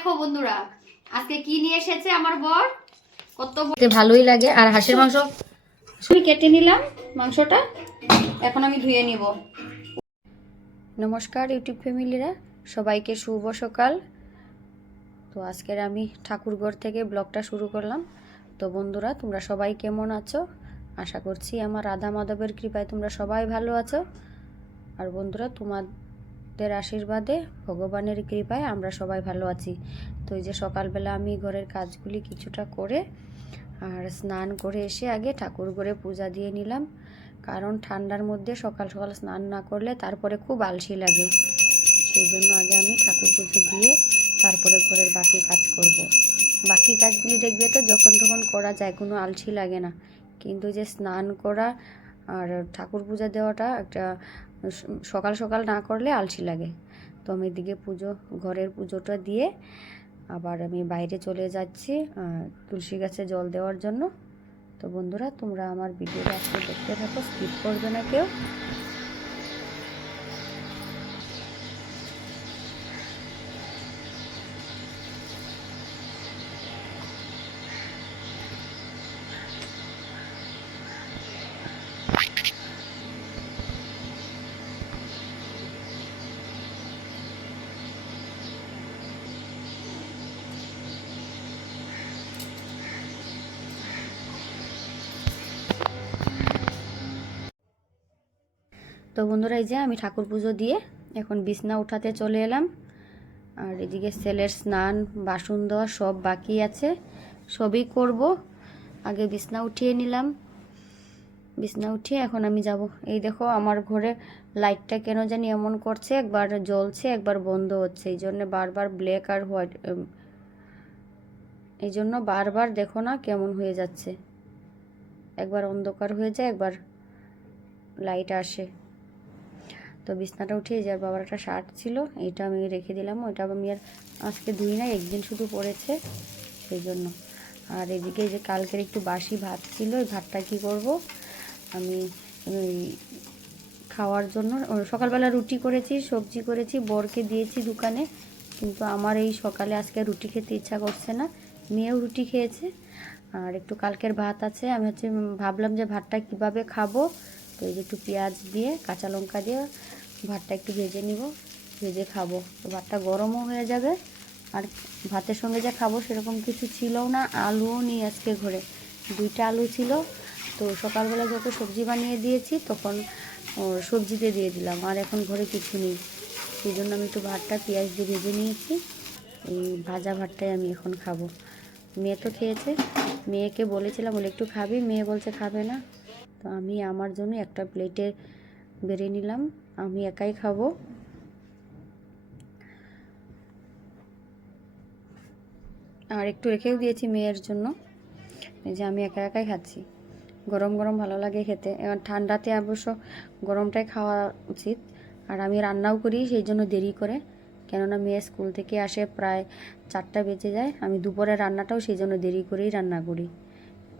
দেখো বন্ধুরা, আজকে কি নিয়ে এসেছে আমার বর। কত ভালোই লাগে। আর হাঁসের মাংস আমি কেটে নিলাম মাংসটা, এখন আমি ধুয়ে নিব। নমস্কার ইউটিউব ফ্যামিলিরা, সবাইকে শুভ সকাল। তো আজকের আমি ঠাকুরঘর থেকে ব্লগটা শুরু করলাম। তো বন্ধুরা, তোমরা সবাই কেমন আছো? আশা করছি আমার রাধা মাধবের কৃপায় তোমরা সবাই ভালো আছো। আর বন্ধুরা, তোমাদের আশীর্বাদে, ভগবানের কৃপায় আমরা সবাই ভালো আছি। তো এই যে সকালবেলা আমি ঘরের কাজগুলি কিছুটা করে আর স্নান করে এসে আগে ঠাকুর ঘরে পূজা দিয়ে নিলাম। কারণ ঠান্ডার মধ্যে সকাল সকাল স্নান না করলে তারপরে খুব আলসি লাগে। সেই জন্য আগে আমি ঠাকুর পুজো দিয়ে তারপরে ঘরের বাকি কাজ করব। বাকি কাজগুলি দেখবে তো যখন তখন করা যায়, কোনো আলসি লাগে না। কিন্তু যে স্নান করা আর ঠাকুর পূজা দেওয়াটা একটা সকাল সকাল না করলে আলসি লাগে। তো আমি এদিকে ঘরের পুজোটা দিয়ে আবার আমি বাইরে চলে যাচ্ছি তুলসী গাছে জল দেওয়ার জন্য। তো বন্ধুরা, তোমরা আমার ভিডিওটা আজকে দেখতে থাকো, স্কিপ করবে না কেউ। তো বন্ধুরা, এই যে আমি ঠাকুর পুজো দিয়ে এখন বিছনা উঠাতে চলে এলাম। আর এদিকে ছেলের স্নান, বাসন দেওয়া সব বাকি আছে, সবই করব। আগে বিছনা উঠিয়ে নিলাম। বিছনা উঠিয়ে এখন আমি যাব। এই দেখো আমার ঘরে লাইটটা কেন জানি এমন করছে, একবার জ্বলছে একবার বন্ধ হচ্ছে। এই জন্য বারবার ব্ল্যাক আর হোয়াইট, এই জন্য বারবার দেখো না কেমন হয়ে যাচ্ছে, একবার অন্ধকার হয়ে যায় একবার লাইট আসে। তো বিছনাটা উঠিয়ে যার বাবার একটা শার্ট ছিল, এটা আমি রেখে দিলাম। ওইটা আমি আর আজকে ধুই না, একদিন শুধু পরেছে সেই জন্য। আর এদিকে যে কালকের একটু বাসি ভাত ছিল, ওই ভাতটা কি করব আমি খাওয়ার জন্য। সকালবেলা রুটি করেছি, সবজি করেছি, বরকে দিয়েছি দোকানে। কিন্তু আমার এই সকালে আজকে রুটি খেতে ইচ্ছা করছে না, মেয়েও রুটি খেয়েছে। আর একটু কালকের ভাত আছে, আমি ভাবলাম যে ভাতটা কিভাবে খাবো। তো এই যে একটু পেঁয়াজ দিয়ে কাঁচা লঙ্কা দিয়ে ভাতটা একটু ভেজে নিব, ভেজে খাবো। তো ভাতটা গরমও হয়ে যাবে। আর ভাতের সঙ্গে যা খাবো সেরকম কিছু ছিলও না, আলুও নিয়ে আজকে ঘরে 2টা আলু ছিল। তো সকালবেলা যত সবজি বানিয়ে দিয়েছি তখন সবজিতে দিয়ে দিলাম, আর এখন ঘরে কিছু নেই। সেই জন্য আমি একটু ভাতটা পেঁয়াজ দিয়ে ভেজে নিয়েছি। এই ভাজা ভাতটাই আমি এখন খাবো। মেয়ে তো খেয়েছে, মেয়েকে বলেছিলাম বলে একটু খাবি, মেয়ে বলছে খাবে না। তো আমি আমার জন্য একটা প্লেটে বেড়ে নিলাম, আমি একাই খাবো। আর একটু রেখেও দিয়েছি মেয়ের জন্য। এই যে আমি একা একাই খাচ্ছি, গরম গরম ভালো লাগে খেতে। এবার ঠান্ডাতে অবশ্য গরমটাই খাওয়া উচিত। আর আমি রান্নাও করি সেই জন্য দেরি করে, কেননা মেয়ে স্কুল থেকে আসে প্রায় 4টা বেজে যায়। আমি দুপুরে রান্নাটাও সেই জন্য দেরি করেই রান্না করি।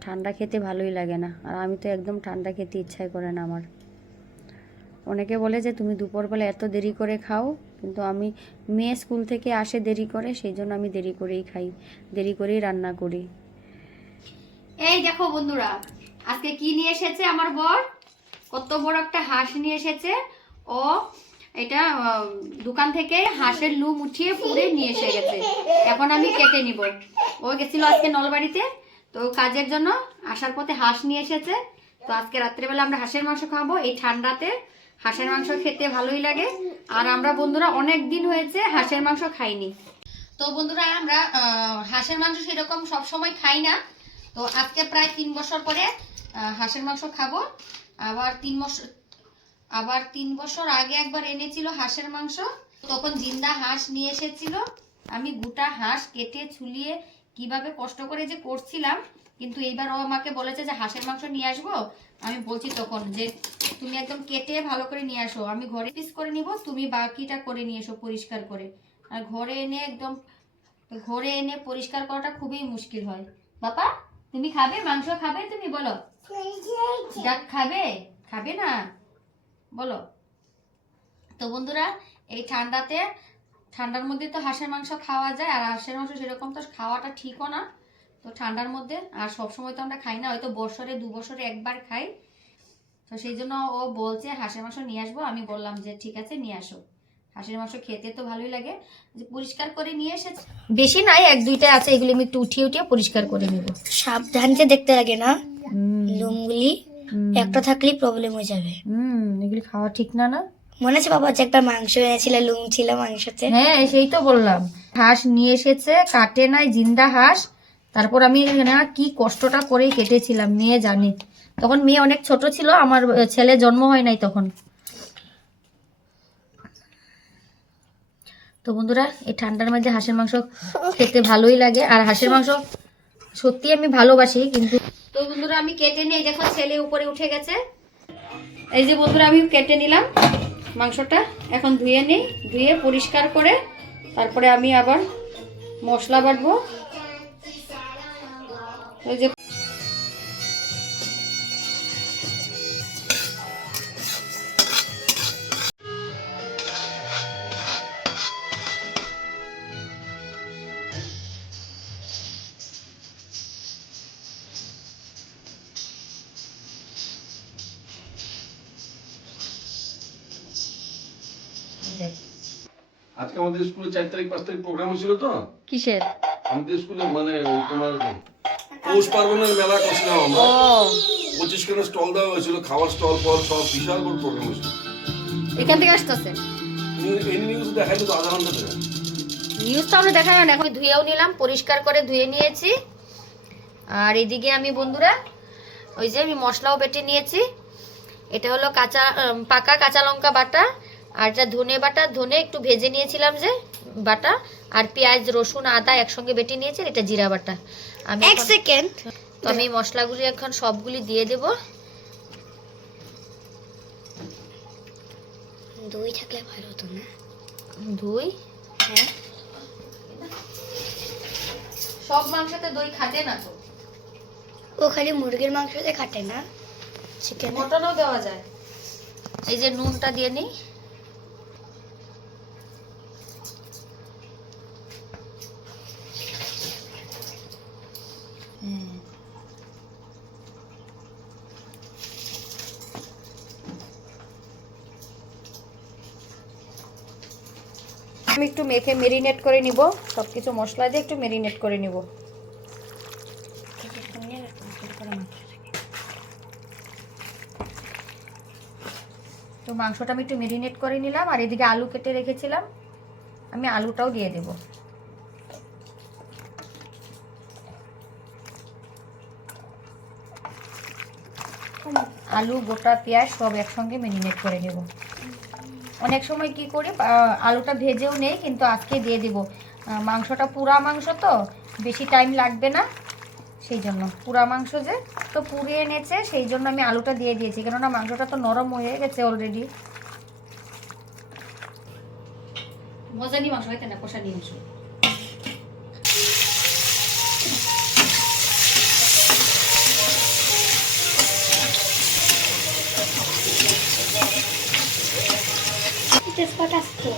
ঠান্ডা খেতে ভালোই লাগে না, আর আমি তো একদম ঠান্ডা খেতে ইচ্ছাই করে না আমার। অনেকে বলে যে তুমি দুপুরবেলা এত দেরি করে খাও, কিন্তু আমি মেয়ে স্কুল থেকে আসে দেরি করে, সেই জন্য আমি দেরি করেই খাই, দেরি করেই রান্না করি। এই দেখো বন্ধুরা, আজকে কি নিয়ে এসেছে আমার বর। কত বড় একটা হাঁস নিয়ে এসেছে ও। এটা দোকান থেকে হাঁসের লুম উঠিয়ে পুড়ে নিয়ে এসে গেছে, এখন আমি কেটে নিব। ও গেছিল আজকে নলবাড়িতে, তো কাজের জন্য আসার পথে হাঁস নিয়ে এসেছে। তো আজকে রাত্রেবেলা আমরা হাঁসের মাংস খাবো। এই ঠান্ডাতে হাঁসের মাংস খেতে ভালোই লাগে। আর আমরা বন্ধুরা অনেক দিন হয়েছে হাঁসের মাংস খাইনি। তো বন্ধুরা, আমরা হাঁসের মাংস সেরকম সবসময় খাই না। তো আজকে প্রায় 3 বছর পরে হাঁসের মাংস খাবো। আবার 3 বছর আগে একবার এনেছিল হাঁসের মাংস, তখন জিন্দা হাঁস নিয়ে এসেছিল। আমি গোটা হাঁস কেটে ছুলিয়ে কিভাবে কষ্ট করে যে করছিলাম। কিন্তু এইবার ও আমাকে বলেছে যে হাঁসের মাংস নিয়ে আসবো। আমি বলছি তখন যে তুমি একদম কেটে ভালো করে নিয়ে আসো, আমি ঘরে পিস করে নিব, তুমি বাকিটা করে নিয়ে এসো পরিষ্কার করে। আর ঘরে এনে পরিষ্কার করাটা খুবই মুশকিল হয়। বাবা, তুমি খাবে মাংস? খাবে তুমি? বলো খাবে, খাবে না বলো। তো বন্ধুরা, এই ঠান্ডাতে ঠান্ডার মধ্যে তো হাঁসের মাংস খাওয়া যায়, আর হাঁসের মাংস সেরকম তো খাওয়াটা ঠিকও না। তো ঠান্ডার মধ্যে আর সবসময় তো আমরা খাই না, হয়তো বছরে 2 বছরে একবার খাই। তো সেই জন্য ও বলছে হাঁসের মাংস নিয়ে আসবো। আমি বললাম যে ঠিক আছে নিয়ে আসো, হাঁসের মাংস খেতে তো ভালোই লাগে। যে পরিষ্কার করে নিয়ে এসেছে, বেশি নাই, 1-2টা আছে, এগুলো আমি একটু উঠিয়ে উঠিয়ে পরিষ্কার করে নেব। সাবধানে দেখতে লাগে না, লোমগুলি একটা থাকলেই প্রবলেম হয়ে যাবে। এগুলি খাওয়া ঠিক না। না মনে আছে বাবা যে একটা মাংস এনেছিল, লোম ছিল মাংসতে? হ্যাঁ সেই তো বললাম, হাঁস নিয়ে এসেছে, কাটে নাই, জিন্দা হাঁস। তারপর আমি না কি কষ্টটা করে কেটেছিলাম মেয়ে জানে। তখন মেয়ে অনেক ছোট ছিল, আমার ছেলে জন্ম হয় নাই তখন। তো বন্ধুরা এই ঠান্ডার মধ্যে হাঁসের মাংস খেতে ভালোই লাগে, আর হাঁসের মাংস সত্যি আমি ভালোবাসি। কিন্তু তো বন্ধুরা আমি কেটে নিই, দেখো ছেলে উপরে উঠে গেছে। এই যে বন্ধুরা আমি কেটে নিলাম মাংসটা, এখন ধুয়ে নিই, ধুয়ে পরিষ্কার করে তারপরে আমি আবার মশলা বাটবো। ওই যে আজকে আমাদের স্কুলে 4 তারিখ 5 তারিখ প্রোগ্রাম ছিল তো। কিসের? আমাদের স্কুলে মানে ওই তোমার পৌষ পার্বণের মেলা করছিলাম আমরা। 25 খানা স্টল দেওয়া হয়েছিল, খাওয়ার স্টল ফল সব, বিশাল বড় প্রোগ্রাম হয়েছিল। এখান থেকে আসতেছে এই নিউজ দেখাইলো তো আধা ঘন্টা ধরে। নিউজটা আমরা দেখাই না, এখন ধুয়েও নিলাম, পরিষ্কার করে ধুয়ে নিয়েছি। আর এদিকে আমি বন্ধুরা ওই যে আমি মশলাও বেটে নিয়েছি। এটা হলো পাকা কাঁচা লঙ্কা বাটা, আর এটা ধনে বাটা, ধনে একটু ভেজে নিয়েছিলাম যে বাটা, আর পেঁয়াজ রসুন আদা একসঙ্গে বেটে নিয়েছি। এটা জিরা বাটা। আমি এক সেকেন্ড, তো আমি মশলাগুলি এখন সবগুলি দিয়ে দেব। দই থাকলে ভালো হতো না? দই? হ্যাঁ, সব মাংসতে দই খাটে না তো। ও খালি মুরগির মাংসতে কাটে না, চিকেন মটনও দেওয়া যায়। এই যে নুনটা দিয়ে নিই। আমি একটু মেখে মেরিনেট করে নিব, সবকিছু মশলা দিয়ে একটু মেরিনেট করে নিব। তো মাংসটা আমি একটু মেরিনেট করে নিলাম, আর এদিকে আলু কেটে রেখেছিলাম, আমি আলুটাও দিয়ে দেব। আলু গোটা পেঁয়াজ সব একসঙ্গে মেরিনেট করে নেব। অনেক সময় কি করি আলুটা ভেজেও নেই, কিন্তু আজকে দিয়ে দেব। মাংসটা পুরা মাংস তো বেশি টাইম লাগবে না, সেই জন্য পুরা মাংস যে তো পুড়িয়ে এনেছে, সেই জন্য আমি আলুটা দিয়ে দিয়েছি, কেননা মাংসটা তো নরম হয়ে গেছে অলরেডি। মজানি মাংস হইতে না, কষা নিয়ে মাংস। তেজপাতা আসতো।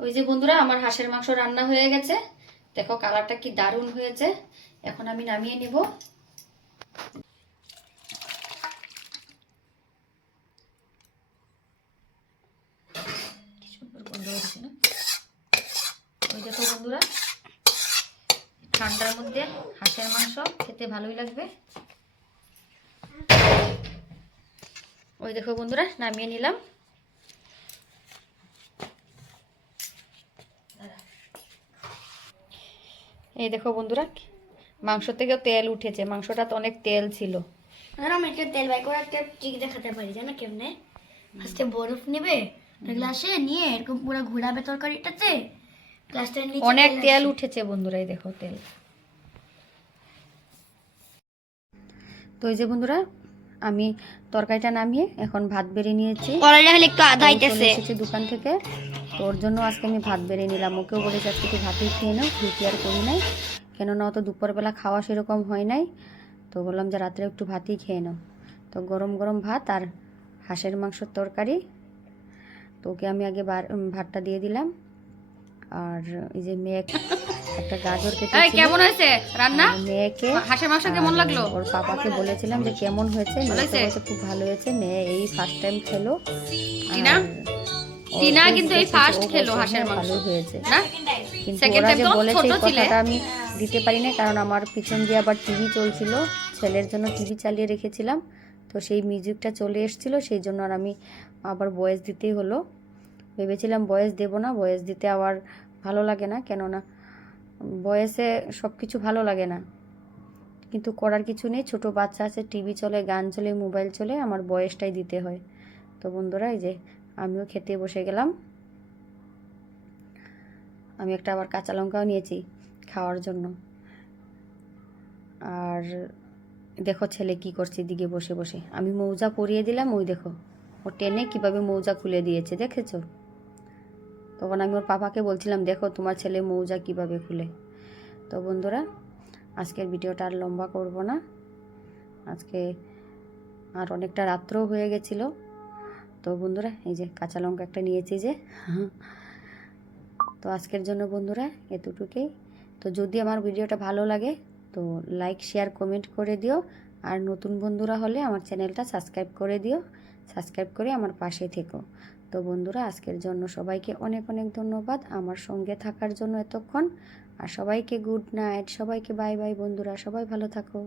ওই যে বন্ধুরা আমার হাঁসের মাংস রান্না হয়ে গেছে, দেখো কালারটা কি দারুণ হয়েছে। এখন আমি নামিয়ে নিব। ওই দেখো বন্ধুরা, ঠান্ডার মধ্যে হাঁসের মাংস খেতে ভালোই লাগবে। ওই দেখো বন্ধুরা নামিয়ে নিলাম। এই দেখো বন্ধুরা মাংস থেকেও তেল উঠেছে, মাংসটা তো অনেক তেল ছিল। আর আমি একটা তেল বাই করে একটা ট্রিক দেখাতে পারি, জানো কেমনে? ফার্স্টে বরফ নেবে গ্লাসে, নিয়ে এরকম পুরো ঘোরাবে তরকারিটাতে, গ্লাসটার নিচে অনেক তেল উঠেছে বন্ধুরা, এই দেখো তেল। তো এই যে বন্ধুরা, আমি তরকারিটা নামিয়ে এখন ভাত বেড়ে নিয়েছি। কড়াইটা হলে একটু আধা ও চলে হইতেছে। এসেছে দোকান থেকে, তো ওর জন্য আজকে আমি ভাত বেড়ে নিলাম। ওকেও বলেছি আজকে একটু ভাতই খেয়ে নাও, রুটি আর করি নাই, কেননা অত দুপুরবেলা খাওয়া সেরকম হয় নাই। তো বললাম যে রাত্রে একটু ভাতই খেয়ে নাও। তো গরম গরম ভাত আর হাঁসের মাংসের তরকারি। তো ওকে আমি আগে ভাতটা দিয়ে দিলাম। আর এই যে মেয়ে একটা গাজর এই কেটেছিল, কেমন হয়েছে রান্না? মেয়েকে হাঁসের মাংস কেমন আর লাগলো? ওর পাপাকে বলেছিলাম যে কেমন হয়েছে, ভালো মেয়ে তো হয়েছে? বলছে খুব ভালো হয়েছে। মেয়ে এই ফার্স্ট টাইম খেলো। টিনা? আর ওর টিনা taste কিন্তু এই দেখেছে, ফার্স্ট ও খেলো বলছে, হাঁসের হ্যাঁ, মাংস, ভালোই হয়েছে। না? কিন্তু Second ওরা time যে তো বলেছে ছোট এই ছিলে। কথাটা আমি দিতে পারি না, কারণ আমার পিছন দিয়ে আবার টিভি চলছিল, ছেলের জন্য টিভি চালিয়ে রেখেছিলাম। তো সেই মিউজিকটা চলে এসেছিল, সেই জন্য আর আমি আবার ভয়েস দিতেই হলো। ভেবেছিলাম ভয়েস দেব না, ভয়েস দিতে আবার ভালো লাগে না, কেননা ভয়েসে সব কিছু ভালো লাগে না। কিন্তু করার কিছু নেই, ছোট বাচ্চা আছে, টিভি চলে, গান চলে, মোবাইল চলে, আমার ভয়েসটাই দিতে হয়। তো বন্ধুরা এই যে আমিও খেতে বসে গেলাম। আমি একটা আবার কাঁচা লঙ্কাও নিয়েছি খাওয়ার জন্য। আর দেখো ছেলে কি করছে এদিকে বসে বসে, আমি মৌজা পরিয়ে দিলাম, ওই দেখো ও টেনে কিভাবে মৌজা খুলে দিয়েছে, দেখেছো? তখন আমি ওর পাপাকে বলছিলাম দেখো তোমার ছেলে মৌজা কিভাবে খুলে। তো বন্ধুরা আজকের ভিডিওটা আর লম্বা করব না, আজকে আর অনেকটা রাত্রও হয়ে গেছিল। তো বন্ধুরা এই যে কাঁচা লঙ্কা একটা নিয়েছি যে তো আজকের জন্য বন্ধুরা এতটুকুই। তো যদি আমার ভিডিওটা ভালো লাগে তো লাইক শেয়ার কমেন্ট করে দিও, আর নতুন বন্ধুরা হলে আমার চ্যানেলটা সাবস্ক্রাইব করে দিও, সাবস্ক্রাইব করে আমার পাশে থেকো। তো বন্ধুরা আজকের জন্য সবাইকে অনেক অনেক ধন্যবাদ আমার সঙ্গে থাকার জন্য এতক্ষণ। আর সবাইকে গুড নাইট, সবাইকে বাই বাই বন্ধুরা, সবাই ভালো থাকো।